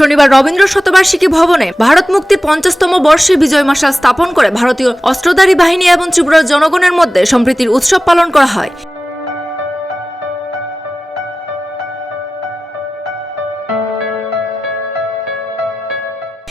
শনিবার রবীন্দ্র শতবার্ষিকী ভবনে ভারত মুক্তির 50তম বর্ষে বিজয় মশাল স্থাপন করে ভারতীয় অস্ত্রধারী বাহিনী এবং ত্রিপুরার জনগণের মধ্যে সম্প্রীতির উৎসব পালন করা হয়।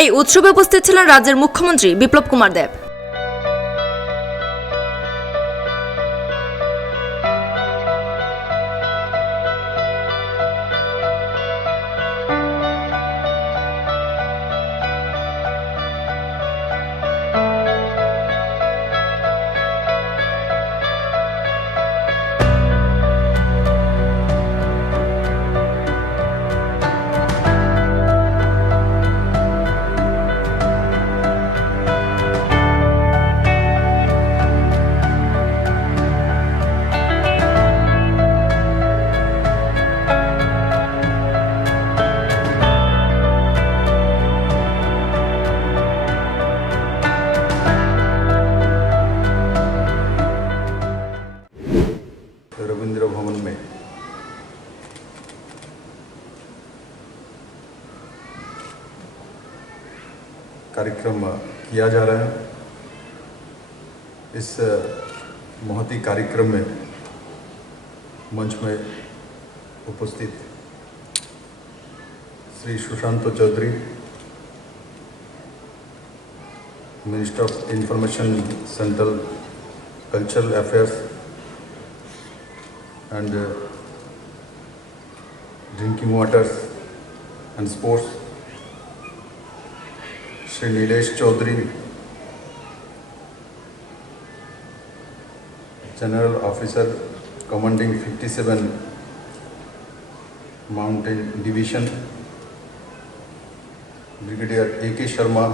এই উৎসবে উপস্থিত ছিলেন রাজ্যের মুখ্যমন্ত্রী বিপ্লব কুমার দেব। रविंद्र भवन में कार्यक्रम किया जा रहा है। इस महती कार्यक्रम में मंच में उपस्थित Shri Sushant Chaudhary, minister of information, central cultural affairs and drinking waters and sports, Shri Nilesh Chaudhary, General Officer commanding 57 Mountain Division, Brigadier A.K. Sharma,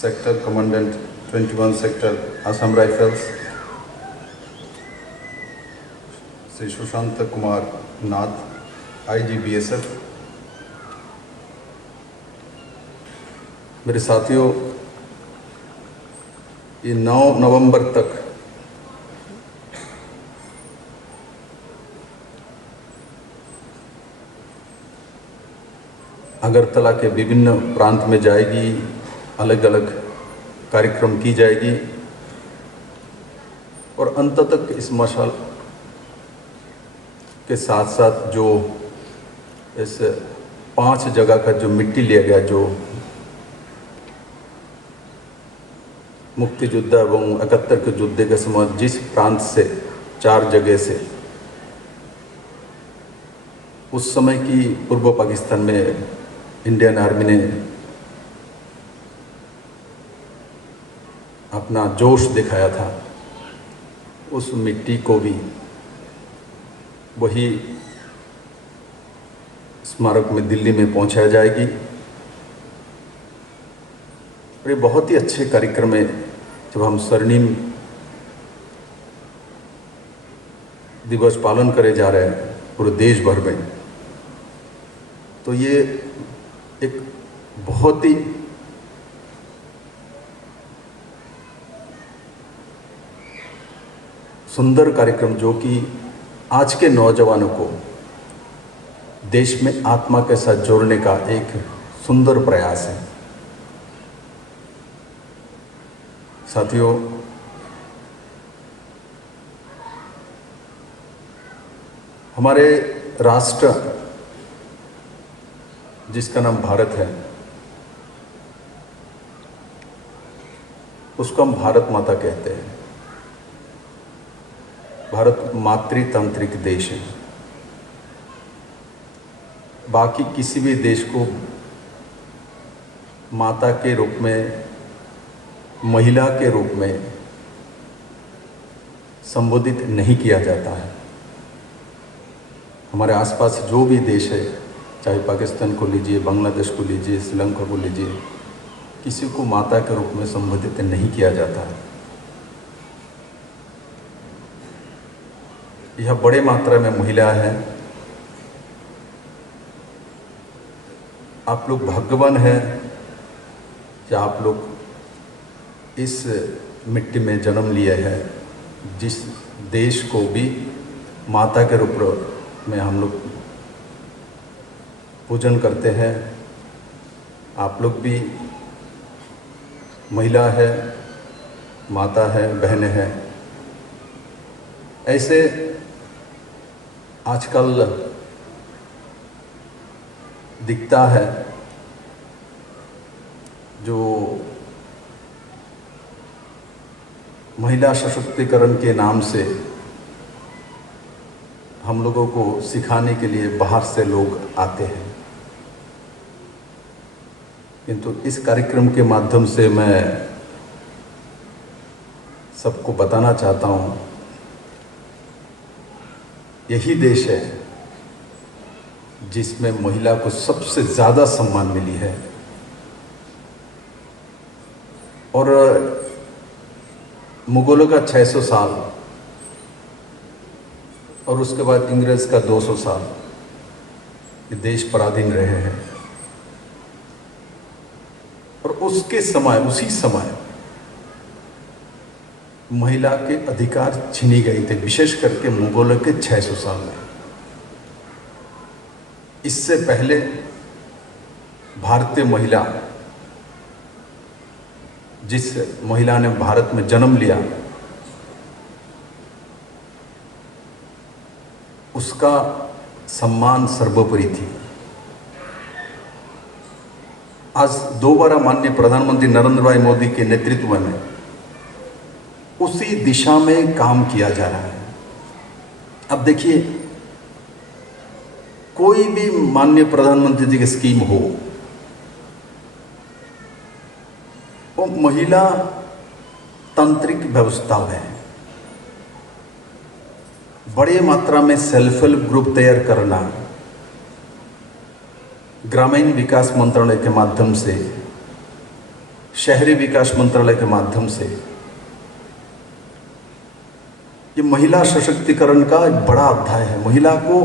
Sector Commandant 21 Sector Assam Rifles, Shri Sushant Kumar Nath, IGBSF। मेरे साथियों, ये 9 नवंबर तक अगरतला के विभिन्न प्रांत में जाएगी, अलग अलग कार्यक्रम की जाएगी और अंत तक इस मशाल के साथ साथ जो इस 5 जगह का जो मिट्टी लिया गया, जो मुक्ति युद्ध एवं 71 के युद्ध के समय जिस प्रांत से 4 जगह से उस समय की पूर्व पाकिस्तान में इंडियन आर्मी ने अपना जोश दिखाया था, उस मिट्टी को भी वही स्मारक में दिल्ली में पहुंचाया जाएगी। और ये बहुत ही अच्छे कार्यक्रम है। जब हम स्वर्णिम दिवस पालन करे जा रहे हैं पूरे देश भर में, तो ये एक बहुत ही सुंदर कार्यक्रम, जो कि आज के नौजवानों को देश में आत्मा के साथ जोड़ने का एक सुंदर प्रयास है। साथियों, हमारे राष्ट्र जिसका नाम भारत है, उसको हम भारत माता कहते हैं। भारत मातृतांत्रिक देश है। बाकी किसी भी देश को माता के रूप में, महिला के रूप में संबोधित नहीं किया जाता है। हमारे आसपास जो भी देश है, चाहे पाकिस्तान को लीजिए, बांग्लादेश को लीजिए, श्रीलंका को लीजिए, किसी को माता के रूप में संबोधित नहीं किया जाता है। यह बड़े मात्रा में महिला है। आप लोग भाग्यवान हैं कि आप लोग इस मिट्टी में जन्म लिए हैं, जिस देश को भी माता के रूप में हम लोग पूजन करते हैं। आप लोग भी महिला है, माता है, बहनें हैं। ऐसे आजकल दिखता है जो महिला सशक्तिकरण के नाम से हम लोगों को सिखाने के लिए बाहर से लोग आते हैं, किंतु इस कार्यक्रम के माध्यम से मैं सबको बताना चाहता हूँ, यही देश है जिसमें महिला को सबसे ज़्यादा सम्मान मिली है। और मुगलों का 600 साल और उसके बाद इंग्रेज का 200 साल ये देश पराधीन रहे हैं। और उसके समय, उसी समय महिला के अधिकार छीनी गई थे, विशेष करके मुगलों के 600 साल में। इससे पहले भारतीय महिला, जिस महिला ने भारत में जन्म लिया, उसका सम्मान सर्वोपरि थी। आज दोबारा माननीय प्रधानमंत्री नरेंद्र भाई मोदी के नेतृत्व में उसी दिशा में काम किया जा रहा है। अब देखिए, कोई भी माननीय प्रधानमंत्री जी की स्कीम हो, वो महिला तांत्रिक व्यवस्था है। बड़े मात्रा में सेल्फ हेल्प ग्रुप तैयार करना, ग्रामीण विकास मंत्रालय के माध्यम से, शहरी विकास मंत्रालय के माध्यम से, ये महिला सशक्तिकरण का एक बड़ा अध्याय है। महिला को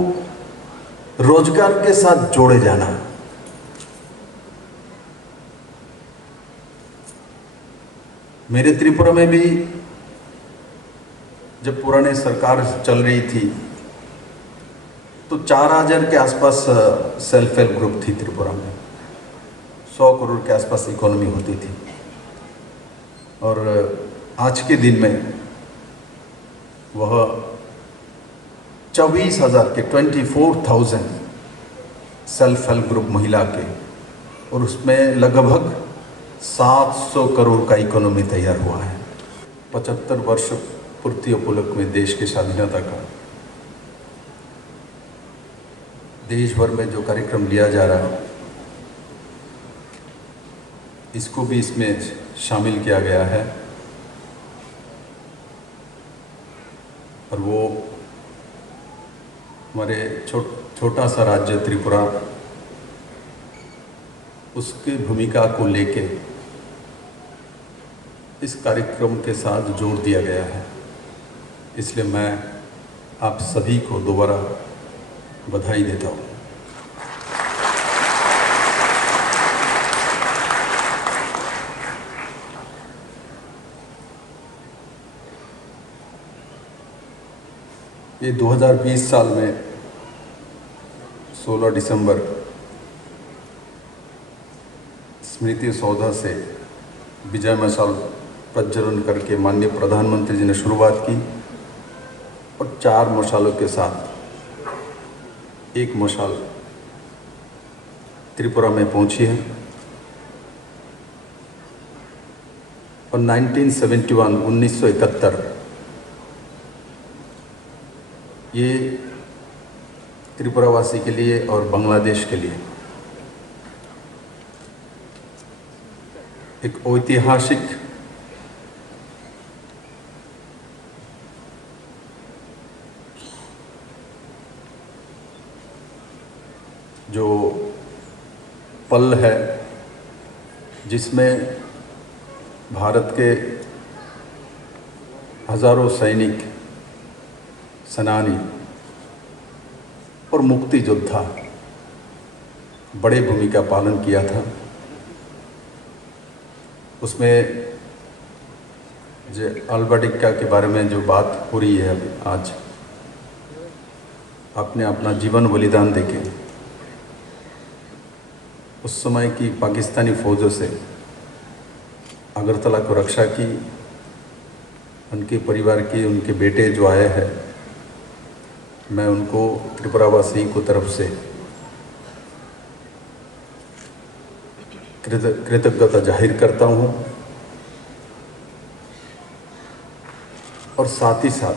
रोजगार के साथ जोड़े जाना। मेरे त्रिपुरा में भी जब पुरानी सरकार चल रही थी तो 4000 के आसपास सेल्फ हेल्प ग्रुप थी त्रिपुरा में। 100 करोड़ के आसपास इकोनॉमी होती थी। और आज के दिन में वह 24,000 के 24,000 सेल्फ हेल्प ग्रुप महिला के, और उसमें लगभग 700 करोड़ का इकोनॉमी तैयार हुआ है। 75 वर्ष पूर्ति उपलक्ष्य में देश की स्वाधीनता का देश भर में जो कार्यक्रम लिया जा रहा है, इसको भी इसमें शामिल किया गया है। और वो हमारे छोटा सा राज्य त्रिपुरा, उसकी भूमिका को लेके इस कार्यक्रम के साथ जोड़ दिया गया है। इसलिए मैं आप सभी को दोबारा बधाई देता हूँ। ये 2020 साल में 16 दिसंबर स्मृति सौधा से विजय मशाल प्रज्वलन करके माननीय प्रधानमंत्री जी ने शुरुआत की, और 4 मशालों के साथ एक मशाल त्रिपुरा में पहुंची है। और 1971 ये त्रिपुरावासी के लिए और बांग्लादेश के लिए एक ऐतिहासिक जो पल है, जिसमें भारत के हजारों सैनिक, सेनानी और मुक्ति योद्धा बड़े भूमिका पालन किया था। उसमें जो अल्बर्ट के बारे में जो बात हो रही है अभी आज, आपने अपना जीवन बलिदान देके उस समय की पाकिस्तानी फ़ौजों से अगरतला को रक्षा की, उनके परिवार की, उनके बेटे जो आए हैं, मैं उनको त्रिपुरावासी को तरफ से कृतज्ञता जाहिर करता हूँ। और साथ ही साथ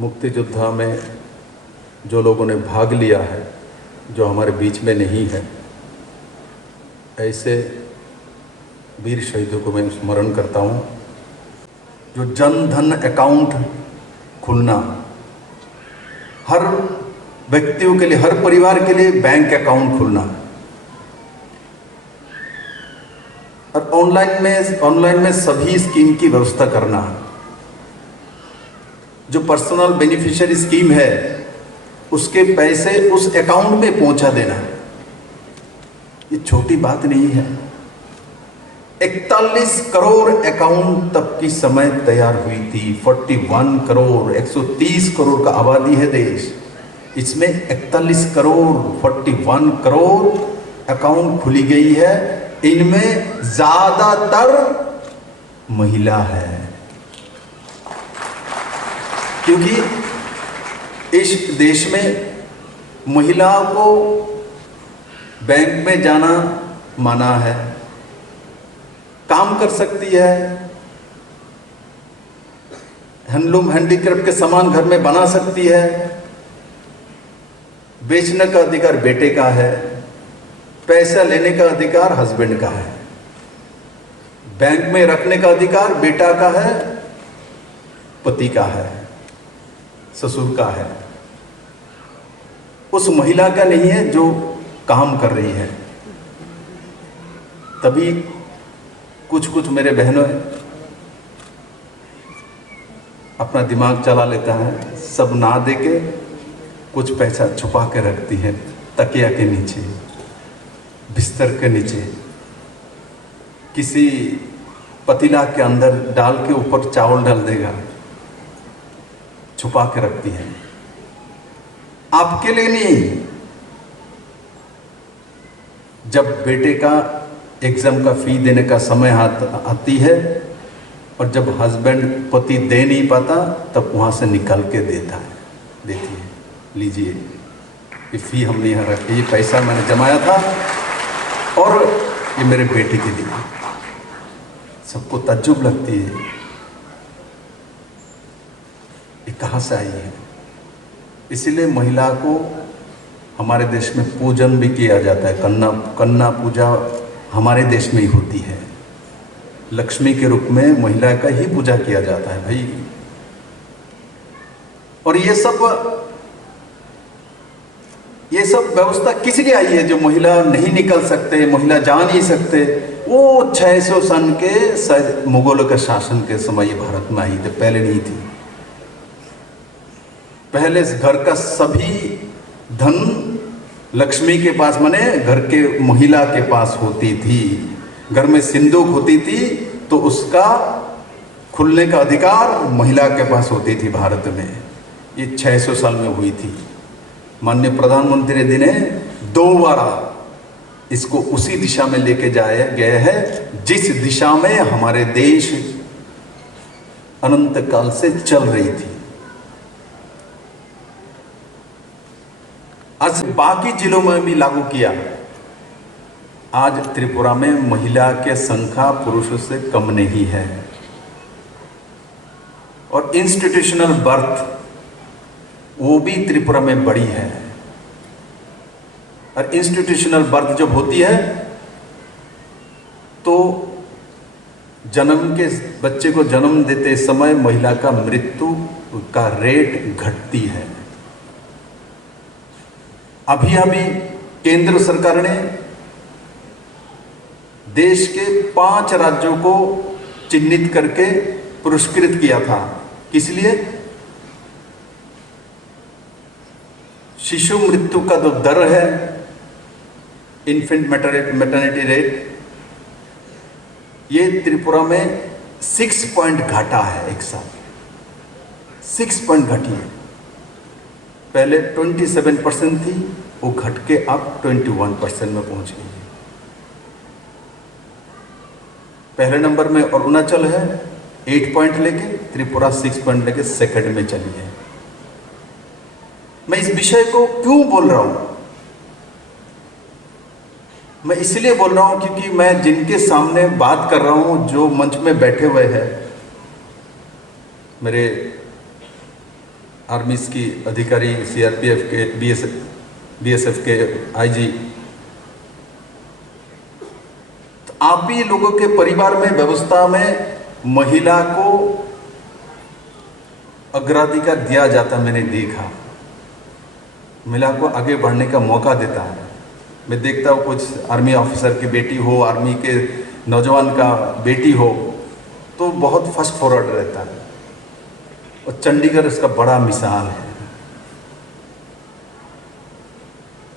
मुक्ति योद्धा में जो लोगों ने भाग लिया है, जो हमारे बीच में नहीं है, ऐसे वीर शहीदों को मैं स्मरण करता हूँ। जो जन धन अकाउंट खुलना हर व्यक्तियों के लिए, हर परिवार के लिए बैंक अकाउंट खुलना, और ऑनलाइन में सभी स्कीम की व्यवस्था करना, जो पर्सनल बेनिफिशियरी स्कीम है उसके पैसे उस अकाउंट में पहुंचा देना, ये छोटी बात नहीं है। 41 करोड़ अकाउंट तब की समय तैयार हुई थी। 41 करोड़, 130 करोड़ का आबादी है देश, इसमें 41 करोड़, 41 करोड़ अकाउंट खुली गई है। इनमें ज्यादातर महिला है, क्योंकि इस देश में महिलाओं को बैंक में जाना मना है। काम कर सकती है, हैंडलूम हैंडीक्राफ्ट के सामान घर में बना सकती है, बेचने का अधिकार बेटे का है, पैसा लेने का अधिकार हस्बैंड का है, बैंक में रखने का अधिकार बेटा का है, पति का है, ससुर का है। उस महिला का नहीं है जो काम कर रही है। तभी कुछ मेरे बहनों अपना दिमाग चला लेता है, सब ना देके कुछ पैसा छुपा के रखती है, तकिया के नीचे, बिस्तर के नीचे, किसी पतीला के अंदर डाल के ऊपर चावल डाल देगा, छुपा के रखती है। आपके लिए नहीं, जब बेटे का एग्जाम का फी देने का समय आती है और जब हस्बैंड पति दे नहीं पाता, तब वहां से निकाल के देती है, लीजिए ये फी हमने यहाँ रखी, ये पैसा मैंने जमाया था और ये मेरे बेटे के लिए। सबको तज्जुब लगती है, ये कहाँ से आई है। इसीलिए महिला को हमारे देश में पूजन भी किया जाता है। कन्या पूजा हमारे देश में ही होती है। लक्ष्मी के रूप में महिला का ही पूजा किया जाता है भाई। और ये सब व्यवस्था किस लिए आई है? जो महिला नहीं निकल सकते, महिला जा नहीं सकते, वो 600 सन के मुगलों के शासन के समय भारत में आई थी, पहले नहीं थी। पहले घर का सभी धन लक्ष्मी के पास, माने घर के महिला के पास होती थी। घर में सिंदूक होती थी तो उसका खुलने का अधिकार महिला के पास होती थी भारत में। ये 600 साल में हुई थी। माननीय प्रधानमंत्री जी ने 2 बार इसको उसी दिशा में लेके जाए गए हैं जिस दिशा में हमारे देश अनंत काल से चल रही थी। आज बाकी जिलों में भी लागू किया। आज त्रिपुरा में महिला के संख्या पुरुषों से कम नहीं है। और इंस्टीट्यूशनल बर्थ वो भी त्रिपुरा में बड़ी है। और इंस्टीट्यूशनल बर्थ जब होती है तो बच्चे को जन्म देते समय महिला का मृत्यु का रेट घटती है। अभी केंद्र सरकार ने देश के 5 राज्यों को चिन्हित करके पुरस्कृत किया था। किस लिए? शिशु मृत्यु का जो दर है, इन्फेंट मैटरनिटी रेट, ये त्रिपुरा में 6 पॉइंट घटा है। एक साथ 6 पॉइंट घटी है। पहले 27% थी, वो घट के अब 21% में पहुंच गई है। पहले नंबर में अरुणाचल है 8 पॉइंट लेके, त्रिपुरा 6 पॉइंट लेके सेकंड में चली है। मैं इस विषय को क्यों बोल रहा हूं? मैं इसलिए बोल रहा हूं क्योंकि मैं जिनके सामने बात कर रहा हूं, जो मंच में बैठे हुए हैं, मेरे आर्मीज की अधिकारी, सीआरपीएफ के, बीएसएफ के आईजी, तो आप ही लोगों के परिवार में, व्यवस्था में महिला को अग्राधिकार दिया जाता मैंने देखा। महिला को आगे बढ़ने का मौका देता है। मैं देखता हूँ कुछ आर्मी ऑफिसर की बेटी हो, आर्मी के नौजवान का बेटी हो, तो बहुत फर्स्ट फॉरवर्ड रहता है। और चंडीगढ़ इसका बड़ा मिसाल है।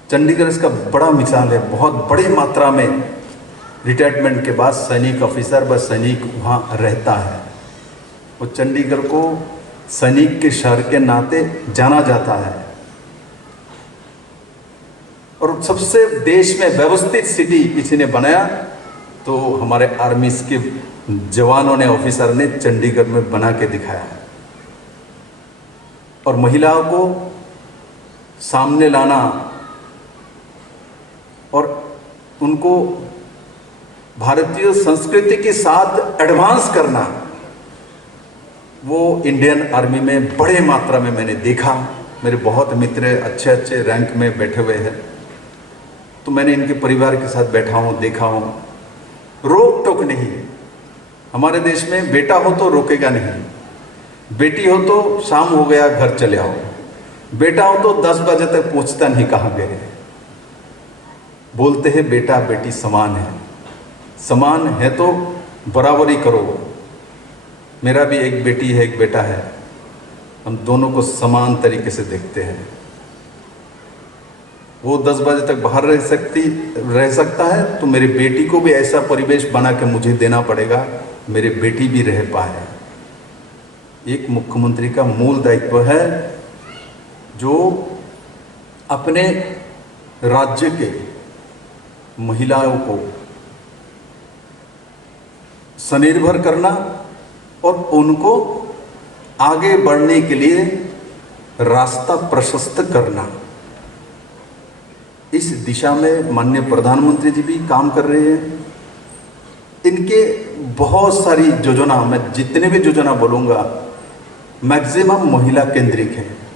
चंडीगढ़ इसका बड़ा मिसाल है। बहुत बड़ी मात्रा में रिटायरमेंट के बाद सैनिक ऑफिसर व सैनिक वहाँ रहता है। और चंडीगढ़ को सैनिक के शहर के नाते जाना जाता है और सबसे देश में व्यवस्थित सिटी किसी ने बनाया तो हमारे आर्मी के जवानों ने, ऑफिसर ने चंडीगढ़ में बना के दिखाया। और महिलाओं को सामने लाना और उनको भारतीय संस्कृति के साथ एडवांस करना, वो इंडियन आर्मी में बड़े मात्रा में मैंने देखा। मेरे बहुत मित्र अच्छे अच्छे रैंक में बैठे हुए हैं, तो मैंने इनके परिवार के साथ बैठा हूँ, देखा हूँ। रोक टोक नहीं है। हमारे देश में बेटा हो तो रोकेगा नहीं, बेटी हो तो शाम हो गया घर चले आओ, बेटा हो तो 10 बजे तक पूछता नहीं कहाँ गए। बोलते हैं बेटा बेटी समान है, समान है तो बराबरी करो। मेरा भी एक बेटी है, एक बेटा है, हम दोनों को समान तरीके से देखते हैं। वो 10 बजे तक बाहर रह सकता है तो मेरी बेटी को भी ऐसा परिवेश बना के मुझे देना पड़ेगा, मेरी बेटी भी रह पाए। एक मुख्यमंत्री का मूल दायित्व है जो अपने राज्य के महिलाओं को स्वनिर्भर करना और उनको आगे बढ़ने के लिए रास्ता प्रशस्त करना। इस दिशा में माननीय प्रधानमंत्री जी भी काम कर रहे हैं। इनके बहुत सारी योजना, मैं जितने भी योजना बोलूँगा मैक्सिमम महिला केंद्रित है।